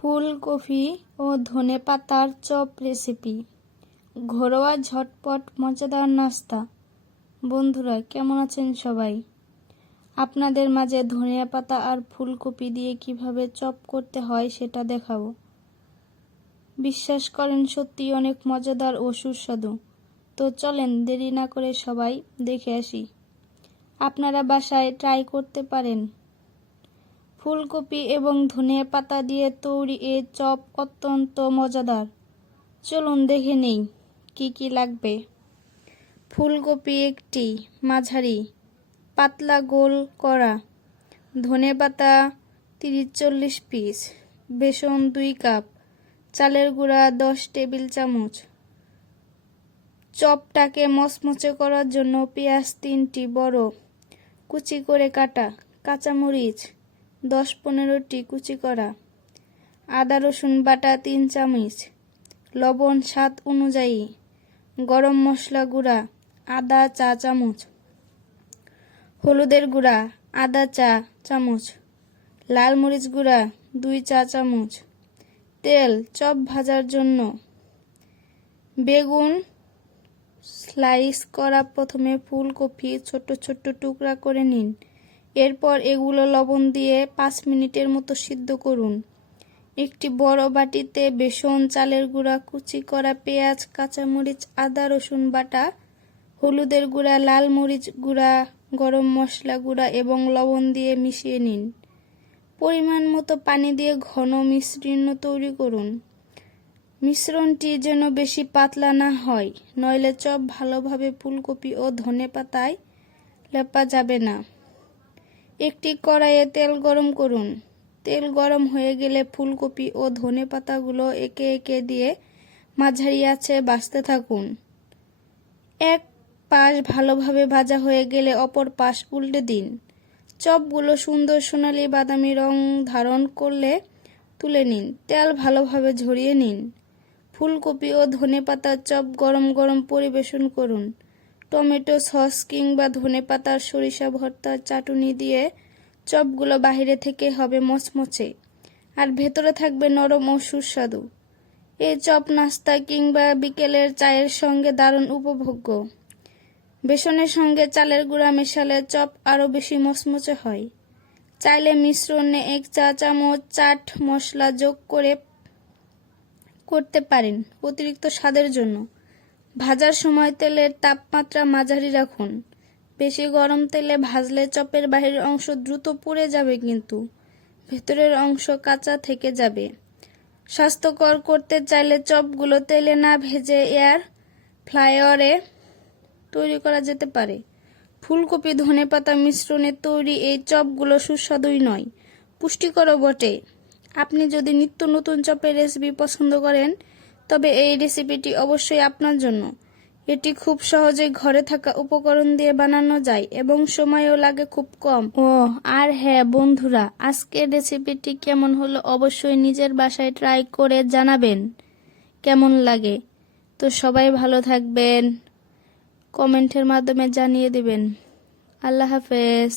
ফুলকপি ও ধনেপাতার chop recipe. ঘরোয়া ঝটপট মজাদার নাস্তা। বন্ধুরা কেমন আছেন সবাই? আপনাদের মাঝে ধনেপাতা আর ফুলকপি দিয়ে কিভাবে চপ করতে হয় সেটা দেখাবো। বিশ্বাস করেন সত্যি অনেক মজাদার ও সুস্বাদু। তো চলেন দেরি না করে সবাই দেখে আসি। আপনারা বাসায় ট্রাই করতে পারেন। ফুলকপি এবং ধনেপাতা দিয়ে তৈরি এই চপ অত্যন্ত মজাদার। চলুন দেখে নেই কি কি লাগবে। ফুলকপি একটি মাঝারি পাতলা গোল করা, ধনেপাতা 30-40 পিস, বেসন 2 কাপ, চালের গুঁড়া 10 টেবিল চামচ। চপটাকে মচমচে করার জন্য পেঁয়াজ 3টি বড় কুচি করে কাটা, কাঁচামরিচ 10-15টি কুচি করা, আদা রসুন বাটা 3 চামচ, লবণ স্বাদ অনুযায়ী, গরম মশলা গুঁড়া আধা চা চামচ, হলুদের গুঁড়া আধা চা চামচ, লাল মরিচ গুঁড়া 2 চা চামচ, তেল চপ ভাজার জন্য, বেগুন স্লাইস করা। প্রথমে ফুলকপি ছোট ছোট টুকরা করে নিন। এরপর এগুলো লবণ দিয়ে 5 মিনিটের মতো সিদ্ধ করুন। একটি বড় বাটিতে বেসন, চালের গুঁড়া, কুচি করা পেঁয়াজ, কাঁচামরিচ, আদা রসুন বাটা, হলুদের গুঁড়া, লাল মরিচ গুঁড়া, গরম মশলা গুঁড়া এবং লবণ দিয়ে মিশিয়ে নিন। পরিমাণ মতো পানি দিয়ে ঘন মিশ্রণ তৈরি করুন। মিশ্রণটি যেন বেশি পাতলা না হয়, নইলে চপ ভালোভাবে ফুলকপি ও ধনেপাতায় লেপা যাবে না। একটি কড়াইয়ে তেল গরম করুন। তেল গরম হয়ে গেলে ফুলকপি ও ধনেপাতাগুলো একে একে দিয়ে মাঝারি আঁচে ভাজতে থাকুন। এক পাশ ভালোভাবে ভাজা হয়ে গেলে অপর পাশ উল্টে দিন। চপগুলো সুন্দর সোনালী বাদামি রং ধারণ করলে তুলে নিন। তেল ভালোভাবে ঝরিয়ে নিন। ফুলকপি ও ধনেপাতার চপ গরম গরম পরিবেশন করুন। টমেটো সস কিংবা ধনেপাতার সরিষা ভর্তার চাটুনি দিয়ে চপগুলো বাইরে থেকে হবে মচমচে আর ভেতরে থাকবে নরম ও সুস্বাদু। এই চপ নাস্তা কিংবা বিকেলের চায়ের সঙ্গে দারুণ উপভোগ্য। বেসনের সঙ্গে চালের গুঁড়া মেশালে চপ আরও বেশি মচমচে হয়। চাইলে মিশ্রণে 1 চা চামচ চাট মশলা যোগ করতে পারেন অতিরিক্ত স্বাদের জন্য। ভাজার সময় তেলের তাপমাত্রা মাঝারি রাখুন। বেশি গরম তেলে ভাজলে চপের বাহিরের অংশ দ্রুত পুড়ে যাবে, কিন্তু ভেতরের অংশ কাঁচা থেকে যাবে। স্বাস্থ্যকর করতে চাইলে চপগুলো তেলে না ভেজে এয়ার ফ্রায়ারে তৈরি করা যেতে পারে। ফুলকপি ধনেপাতা মিশ্রণে তৈরি এই চপগুলো সুস্বাদুই নয়, পুষ্টিকরও বটে। আপনি যদি নিত্য নতুন চপের রেসিপি পছন্দ করেন তবে এই রেসিপিটি অবশ্যই আপনার জন্য। এটি খুব সহজে ঘরে থাকা উপকরণ দিয়ে বানানো যায় এবং সময়ও লাগে খুব কম। আর হ্যাঁ বন্ধুরা, আজকের রেসিপিটি কেমন হলো অবশ্যই নিজের বাসায় ট্রাই করে জানাবেন কেমন লাগে। তো সবাই ভালো থাকবেন, কমেন্টের মাধ্যমে জানিয়ে দিবেন। আল্লাহ হাফেজ।